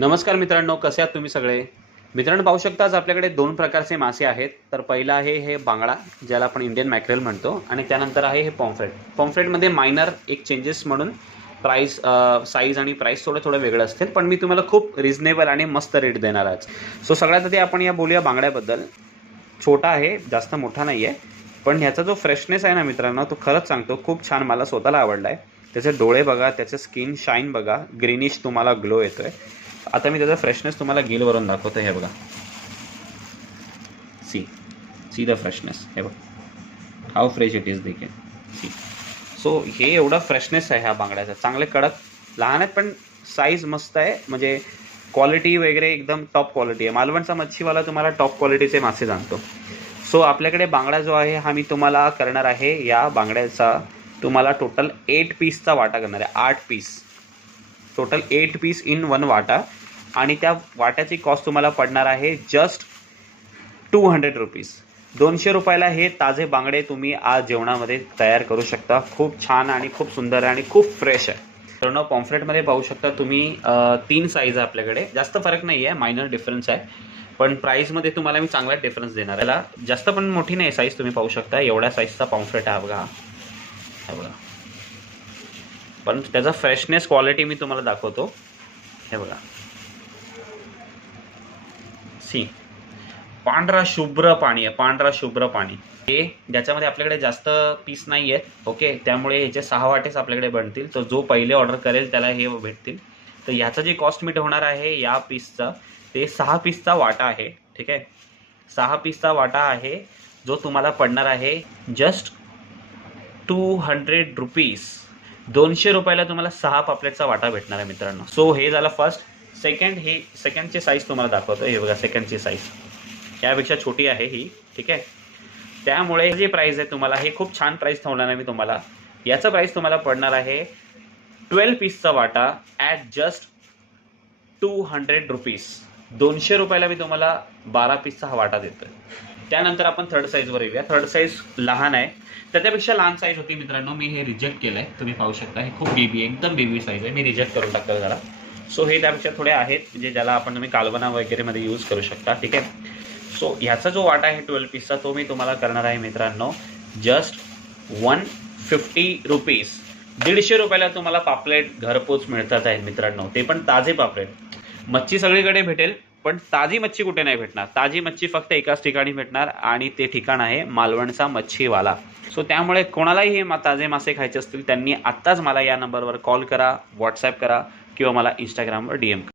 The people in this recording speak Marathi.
नमस्कार मित्रांनो, कसे आहात तुम्ही सगळे? मित्रांनो, पाहू शकता आज आपल्याकडे दोन प्रकारचे मासे आहेत. तर पहिला आहे हे बांगडा, ज्याला आपण इंडियन मॅक्रेल म्हणतो, आणि त्यानंतर आहे हे पॉम्फ्रेट. पॉम्फ्रेटमध्ये मायनर एक चेंजेस म्हणून प्राईस, साईज आणि प्राईस थोडं वेगळं असतील, पण मी तुम्हाला खूप रिजनेबल आणि मस्त रेट देणार आहे. सो सगळ्यात आधी आपण या बोलूया बांगड्याबद्दल. छोटा आहे, जास्त मोठा नाही आहे, पण ह्याचा जो फ्रेशनेस आहे ना मित्रांनो, तो खरंच सांगतो खूप छान, मला स्वतःला आवडला आहे. त्याचे डोळे बघा, त्याचं स्किन शाईन बघा, ग्रीनिश तुम्हाला ग्लो येतो आहे. आता मी त्याचा फ्रेशनेस तुम्हाला गिलवरून दाखवतो. हे बघा, सी द फ्रेशनेस. हे बघा हाऊ फ्रेश इट इज, देखील सी. सो हे एवढा फ्रेशनेस आहे ह्या बांगड्याचा. चांगले कडक लहान आहेत, पण साईज मस्त आहे. म्हणजे क्वालिटी वगैरे एकदम टॉप क्वालिटी आहे. मालवणचा मच्छीवाला तुम्हाला टॉप क्वालिटीचे मासे जाणतो. सो आपल्याकडे बांगडा जो आहे हा मी तुम्हाला करणार आहे. या बांगड्याचा तुम्हाला टोटल 8 पीसचा वाटा करणार आहे. 8 पीस, टोटल 8 पीस इन 1 वाटा. आणि त्या वाट्याची कॉस्ट तुम्हाला पडणार आहे जस्ट 200 रुपीज. 200 रुपयाला हे ताजे बांगडे तुम्ही आज जेवणामध्ये तयार करू शकता. खूप छान आणि खूप सुंदर आणि खूप फ्रेश आहे. मित्रांनो, पॉम्फ्रेटमध्ये पाहू शकता तुम्ही 3 साईज आहे आपल्याकडे. जास्त फरक नाही आहे, मायनर डिफरन्स आहे, पण प्राईसमध्ये तुम्हाला मी चांगला डिफरन्स देणार आहे. याला जास्त पण मोठी नाही साईज, तुम्ही पाहू शकता एवढ्या साईजचा पॉम्फ्रेट आहे बघा. हा बघा, पण त्याचा फ्रेशनेस क्वालिटी मी तुम्हाला दाखवतो. हे बघा, सी पांढरा शुभ्र पाणी आहे, पांढरा शुभ्र पाणी. हे ज्याच्यामध्ये आपल्याकडे जास्त पीस नाही आहेत, ओके, त्यामुळे ह्याचे 6 वाटेच आपल्याकडे बनतील. तर जो पहिले ऑर्डर करेल त्याला हे भेटतील. तर ह्याचा जे कॉस्ट मीट होणार आहे या पीसचा, ते 6 पीसचा वाटा आहे. ठीक आहे, 6 पीसचा वाटा आहे, जो तुम्हाला पडणार आहे जस्ट 200 रुपीज. 200 रुपयाला तुम्हाला 6 पापलेटचा वाटा भेटणार आहे मित्रांनो. सो हे झालं फर्स्ट. सेकंड, हे सेकंडची साईज तुम्हाला दाखवतो. हे बघा, सेकंडची साईज यापेक्षा छोटी आहे ही. ठीक आहे, त्यामुळे जे प्राईस आहे तुम्हाला, हे खूप छान प्राईस ठेवणार आहे मी तुम्हाला. याचा प्राईस तुम्हाला पडणार आहे 12 पीसचा वाटा ॲट जस्ट 200 रुपीज. 200 रुपयाला मी तुम्हाला 12 पीसचा हा वाटा देतोय. त्यानंतर आपण थर्ड साईजवर येऊया. थर्ड साईज लहान आहे, त्याच्यापेक्षा लहान साईज होती मित्रांनो. मी हे रिजेक्ट केलं आहे, तुम्ही पाहू शकता. हे खूप बेबी आहे, एकदम बेबी साईज आहे. मी रिजेक्ट करून टाकलं जरा. सो हे त्यापेक्षा थोडे आहेत, म्हणजे ज्याला आपण तुम्ही कालवना वगैरेमध्ये यूज करू शकता. ठीक आहे, सो ह्याचा जो वाटा आहे 12 पीसचा, तो मी तुम्हाला करणार आहे मित्रांनो जस्ट 150 रुपीज. 150 रुपयाला तुम्हाला पापलेट घरपोच मिळतात आहेत मित्रांनो, ते पण ताजे पापलेट. मच्छी सगळीकडे भेटेल, पण ताजी मच्छी कुठे नाही भेटणार. ताजी मच्छी फक्त एकाच ठिकाणी भेटणार, आणि ते ठिकाण आहे मालवणचा मच्छीवाला. सो त्यामुळे कोणालाही हे ताजे मासे खायचे असतील, त्यांनी आत्ताच मला या नंबरवर कॉल करा, व्हॉट्सॲप करा, किंवा मला इंस्टाग्रामवर DM करा.